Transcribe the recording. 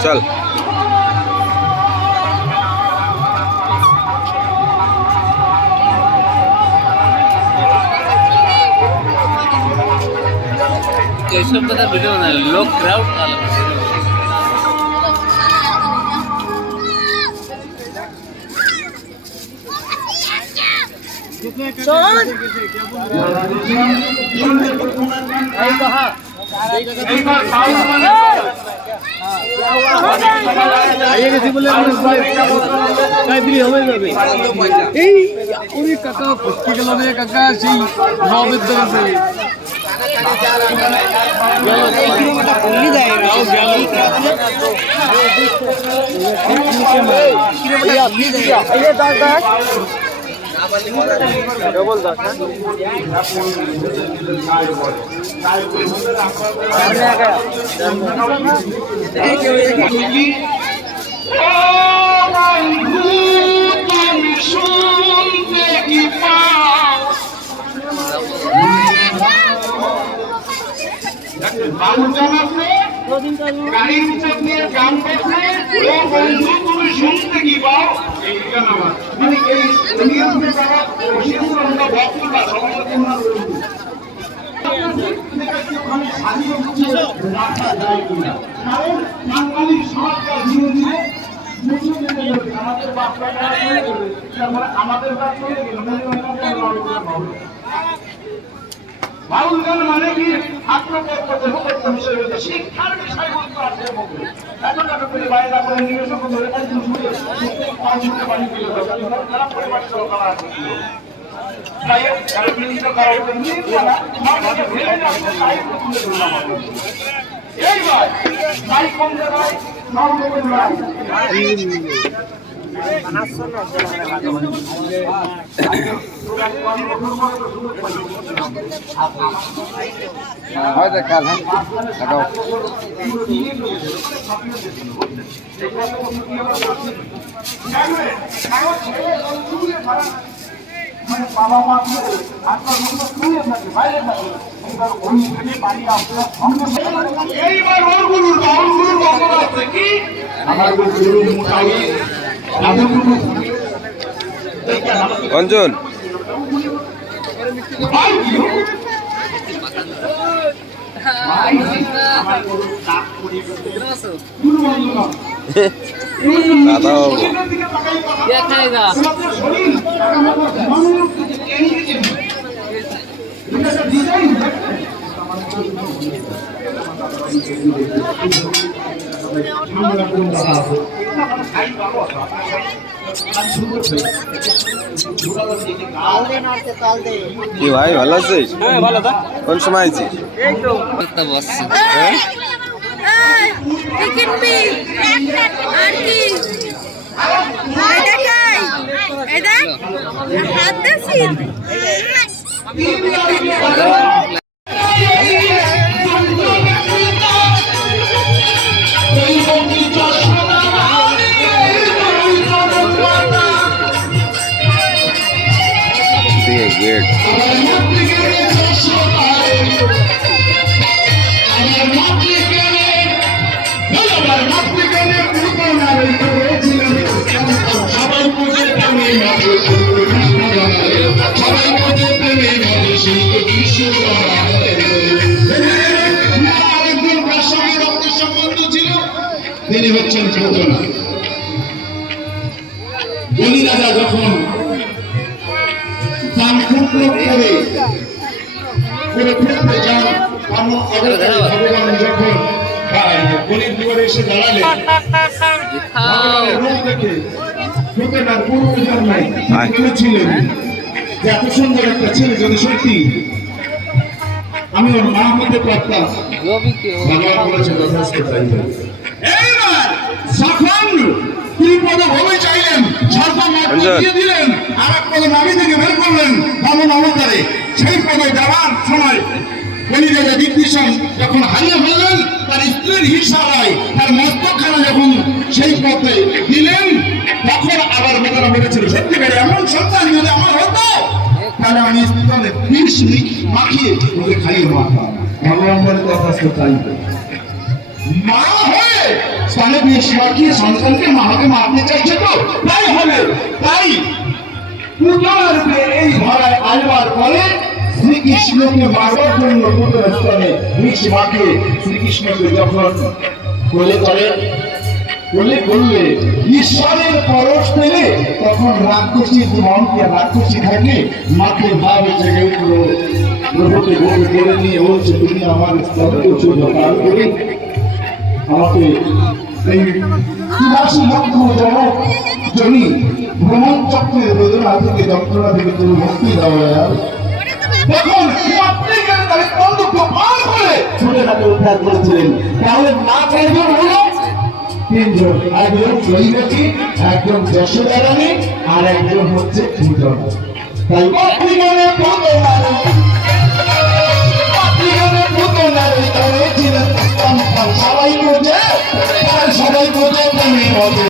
चल कैसे पता वीडियो बना लोग क्राउड डाल কাকা হসপিটালে কাকা সেই নবেদ্দারে डबल শুনতে কি পাও এই গান আমার মানে এই দুনিয়ার মধ্যে যারা শিশুরা আমরা বক্তব্য সমালোচনা কারণ বাঙালি সরকার ধীরে ধীরে আমাদের বাউল গান মানে কি শিক্ষার বিষয়বস্তু আছে এতটা করে বাইরে করে নিবেশন করে খারাপ পরিবার সরকার আছে বাবা মা বাইরে এইবার ওর গুরুর বাউল গুরুর বন্ধ আছে কি আমার গুরু মোটামুটি অঞ্জন दादा क्या खाएगा কি ভাই ভালো আছিস? হ্যাঁ ভালো তো কোন সময় আছিস? এই তো একটা বস টিকিট পি আর কি এটা খাই এটা হাত দিছি weird. তিনি হচ্ছেন চেতনা বলি রাজা যখন তার পুত্র করে ফেলতে যান ভগবান যখন গরিব দুয়ারে এসে দাঁড়ালেন ভগবানের রূপ দেখে প্রত্যেকটার পূর্ব জন্মে বলেছিলেন যে এত সুন্দর একটা ছেলে যদি সত্যি আমি ওর মা হতে পারতাম ভগবান বলেছে যথেষ্ট তাই এইবার যখন তিনি পদ ভবে চাইলেন সরকার দিয়ে দিলেন আর এক পদ নামি থেকে বের করলেন বামন অবতারে সেই পদে যাওয়ার সময় কলিরাজা বিভীষণ যখন হারিয়ে ফেললেন তার স্ত্রীর হিংসায় তার মস্তকখানা যখন সেই পথে দিলেন, তখন আবার বেচারা বলেছিল সত্যিকারে এমন সন্তান যদি আমার হতো তাহলে আমি স্তনে বিষ মাখিয়ে ওকে খাইয়ে মারতাম। ভগবান বলে তথাস্ত তাই। মা হয়ে স্তনে বিষ মাখিয়ে সন্তানকে মাকে মারতে চাইছে তো তাই হবে। তাই পুতলার রূপে এই ধরায় আসবার পরে শ্রীকৃষ্ণকে মারবার জন্য পুতলার স্তনে বিষ মাখিয়ে শ্রীকৃষ্ণকে যখন কোলে করেন, বলে বললে ঈশ্বরের পরশ পেলে তখন রাক্ষসীর মনকে রাক্ষসী থাকে মাকে ভাব জেগে উঠল। প্রভুকে বলে বলে নিয়ে বলছে তুমি আমার স্তব্ধ ছিল তার করে আমাকে এই ৮৩ লক্ষ জনক জনি ভ্রমণ চক্রের বেদনা থেকে যন্ত্রণা থেকে তুমি মুক্তি দাও। তখন তাহলে কন্দুককে পার করে ছুটে তাকে উদ্ধার করেছিলেন। তাহলে মা চাইজন হলো তিনজন, একজন জয়ীবতী, একজন যশোদা রানী, আর একজন হচ্ছে পূজন। তাই পত্রিকারে সবাই বোঝে, সবাই বোঝে।